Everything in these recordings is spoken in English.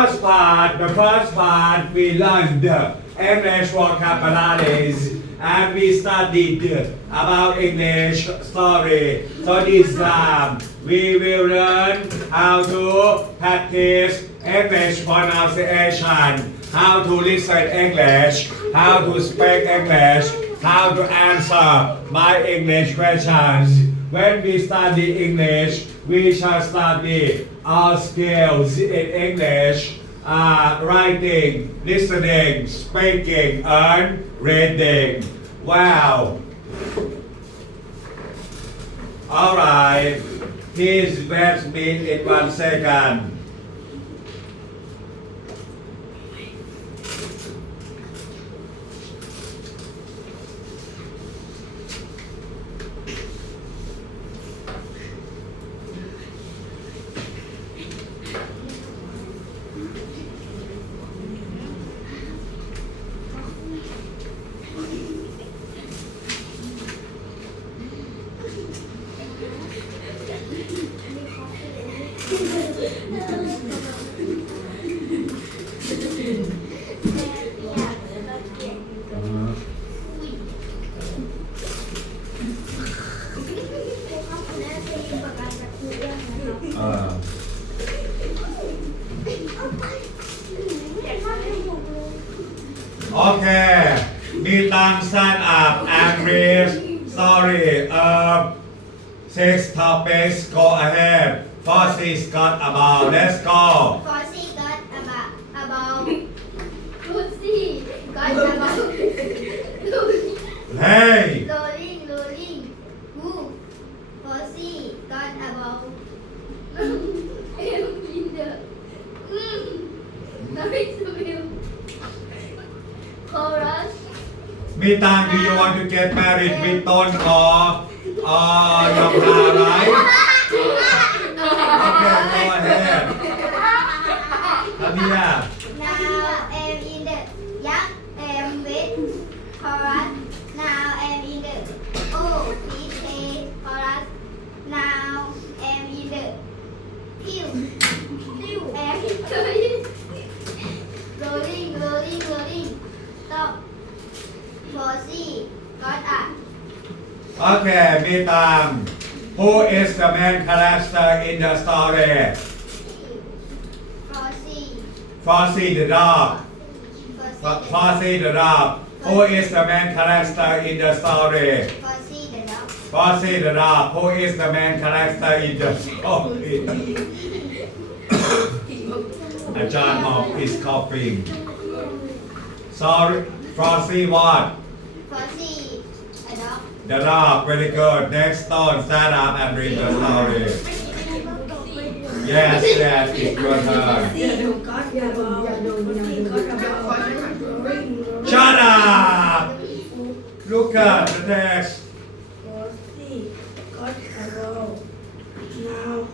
First part, the first part we learned eh, English vocabularies and we studied about English story. So this time we will learn how to practice English pronunciation, how to listen English, how to speak English, how to answer my English questions. When we study English, we shall study our skills in English, uh, writing, listening, speaking, and reading. Wow. All right. Please wait me in one second. Uh, โอเค มีตัง stand up and read story uh six topics go ahead Fossey's got about. Let's go. Fossey got about about. Lucy got about. Hey. Rolling, rolling. Who? Fossey got about. Hmm. Chorus. Mitang, do you want to get married with Ton or uh, Yamra, right? ทำเนี่ย Now am in the yak am with chorus. Now am in the O P K chorus. Now am in the pew pew am rolling rolling rolling stop. Fossy got up. โอเค มีตัง who is the main character in the story Fossy Fasidadab. Fasidadab. Who is the main character in the story? Fasidadab. Who is the main character in the story? Ajahn Mom is coughing. Sorry, Fasi what? Farsi the dog. The dog. very good. Next stone, stand up and read the story yes yes it's your turn Shut up! Look at the text. Now,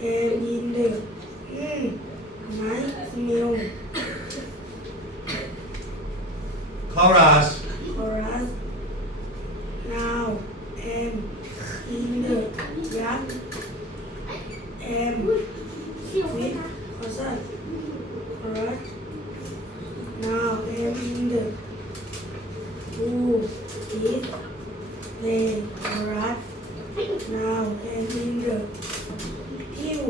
and in the mm, nice meal Chorus. chorus. Now, and in the yak and with chorus. Chorus. Now, and in the who is the chorus. Now, and in the pew.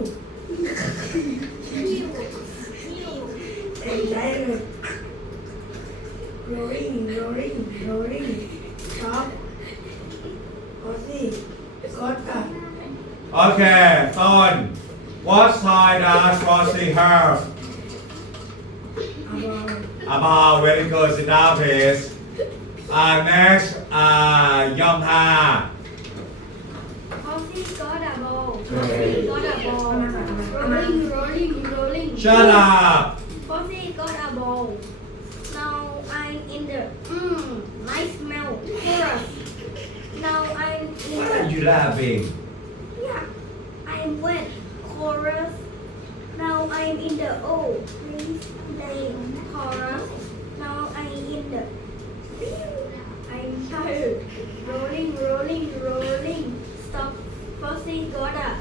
and then rolling, rolling, rolling, stop. Ozzy, got up. Okay, Ton. What side does Rossi have? About About very good. Sit down, please. Uh, next, uh, Yong Ha. Fossy got a ball. Fossy got a ball. Rolling, rolling, rolling. Shut up. Fossy got a ball. Now I'm in the mmm, nice smell. Chorus. Now I'm in Why are you laughing? yeah. I'm wet. Chorus. Now I'm in the O. Please play chorus. Now I'm in the I'm tired. Rolling, rolling, rolling. Stop. Fossy got a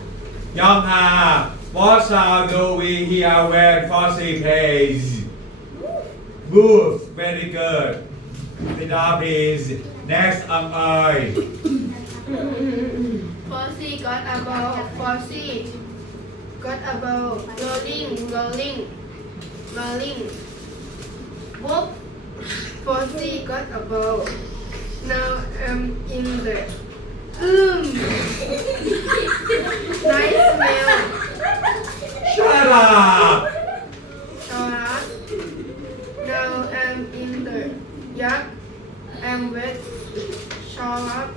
Yong Ha. What sound do we hear when Fossy plays? Booth. Very good. Sit down, please. Next, um, I. Fossy got a ball. Got a ball. Rolling, rolling, rolling. Whoop. Fossy got a ball. Now I'm in the um. nice smell. Shut up! Alright. Now I'm in the yak. I'm wet. Shut up.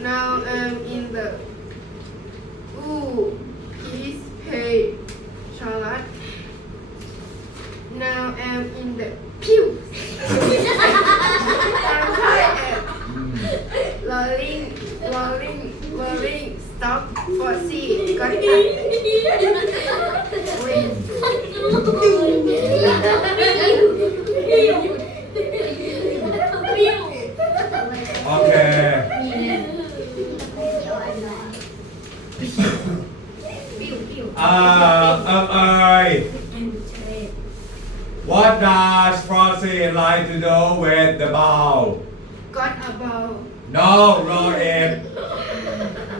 Now I'm in the ooh. He's paid. Charlotte. Now I'm in the pew. I'm tired. Uh, rolling, rolling, rolling. Stop. Fossy. Got it. Wait. Okay. Uh, um, I. What does Frosty like to do with the ball? Got a No, roll it.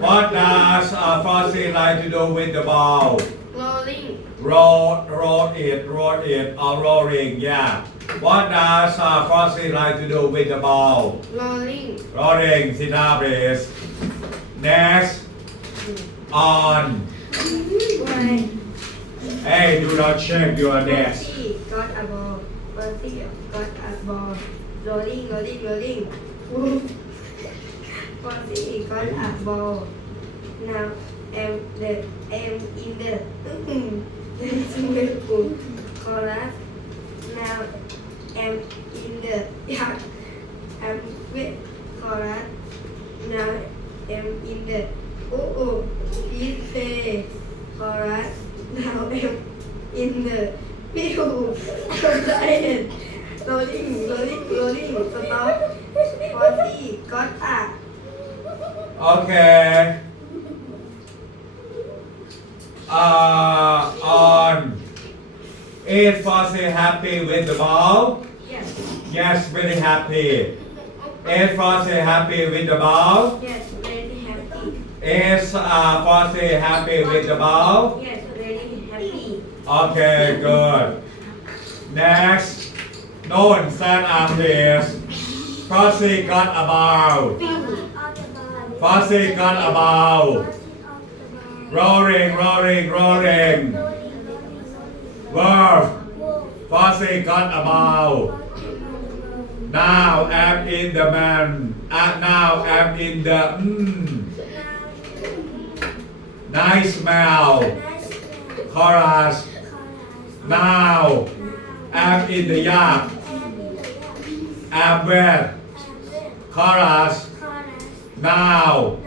What does uh, Frosty like to do with the ball? Rolling. Roll, roll it, roll it, or rolling, yeah. What does uh, Frosty like to do with the ball? Rolling. Rolling, sit down, please. Next, on. Hey, do not check your desk. Percy got a ball. Percy got a ball. Rolling, rolling, rolling. Percy got a ball. Now am the am in the pool. Chorus. Now am in the yard. Am with chorus. Now am in the oh oh please play chorus. Now am in the field. Giant. Rolling, rolling, rolling. Stop. Forty. Got a. Okay. Uh, on. Is Frosty happy with the ball? Yes. Yes, very happy. Is Frosty happy with the ball? Yes. Very happy. Is uh, Frosty happy with the ball? Yes. Very happy. Okay, good. Next, Noon, stand up, please. Frosty got a ball. Frosty got a ball. roaring, roaring. rolling. Verb. Frosty got a ball. Now I'm in the man. Uh, now I'm in the mm, nice smell. Chorus. Now I'm in the yard. I'm wet. Chorus. Now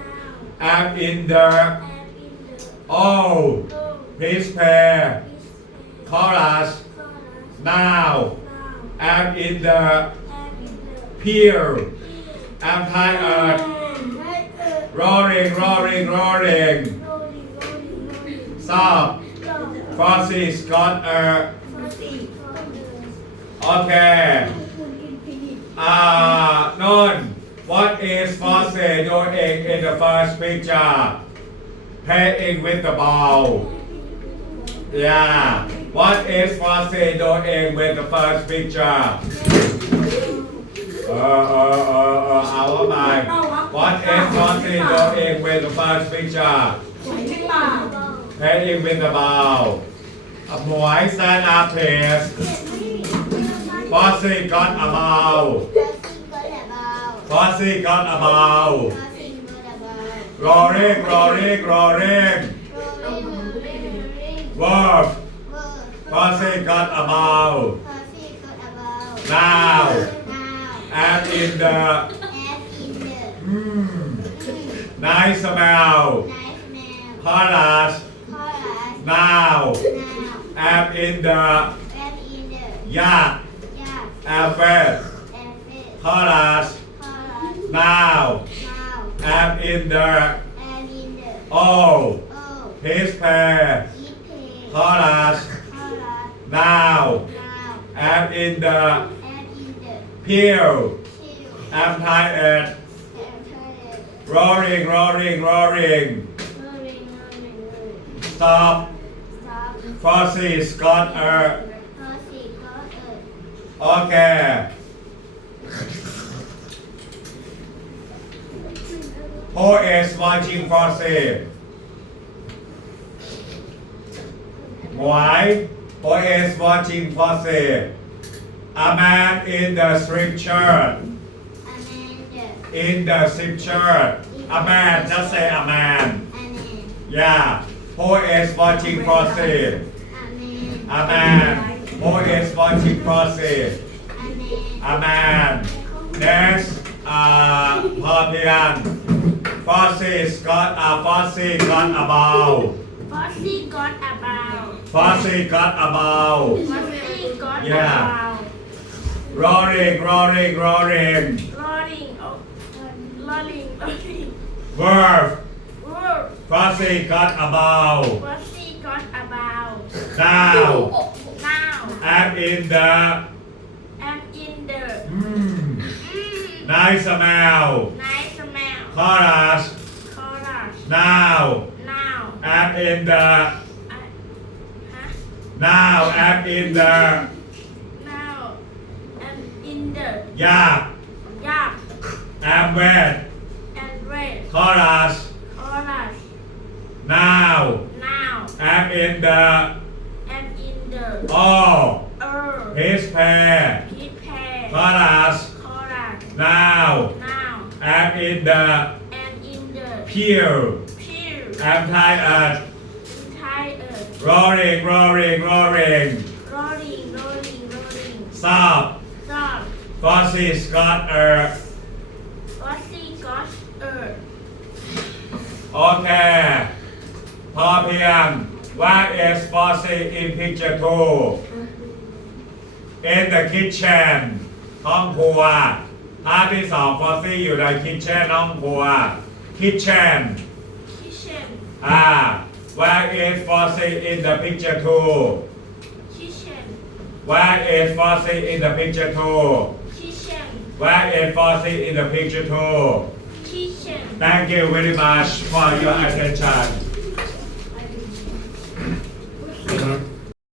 I'm in the oh please pay. Chorus. Now I'm in the pier. I'm tired. Roaring, roaring, roaring. Stop. Frosty got a okay. Uh, None. What is Taylor Ng in the first picture. Pairing with the ball. Yeah. What is Facedo Ng with the first picture? Uh, uh, uh, uh, our mind. What is Facedo Ng with the first picture? Pairing with the ball. A boy stand up, here. Fossey got a ball. Fossey got a ball. Roaring, roaring, roaring. Verb. Frosty got a ball. Now, and in the mm, nice smell. Chorus. Now, I'm in the yard. I'm wet. Chorus. Now, I'm in the oh his pair eat pay chorus chorus now. Now am in the and in the pier chill am tired roaring roaring roaring. Stop. Stop Frosty got a Horsey got a โ Who is watching Frosty Why? Who is watching Frosty A man in the striped shirt in the striped shirt a man just say a man. Amen yeah. Who is watching for Amen a man. Who is watching for Amen a man. Next uh, อ่า Fase got a fase got about. Fase got about. Fase got about. Fase yeah. about. Roaring, roaring, roaring. Roaring, oh, uh, roaring, roaring. Verb. Verb. Fase got about. Fase got about. Now. Now. I'm in the. I'm in the. Mm. Mm. Nice amount chorus chorus now. Now. I'm in the now I'm in the now. I'm in the yeah yard I'm wet and red chorus chorus now. Now. I'm in the I'm in the all earth his pair prepare chorus chorus now now. I'm in the and in the pier pew I'm tired entire roaring roaring roaring rolling rolling rolling stop stop Frosty got a bossy got earth โอเค พอเพียง Where is Frosty in picture two in the kitchen ห้องครัว ภาพที่สอง Frosty อยู่ใน kitchen ห้องครัว kitchen kitchen อ่า Where is Frosty in the picture two kitchen Where is Frosty in the picture two kitchen Where is Frosty in the picture two kitchen Thank you very much for your attention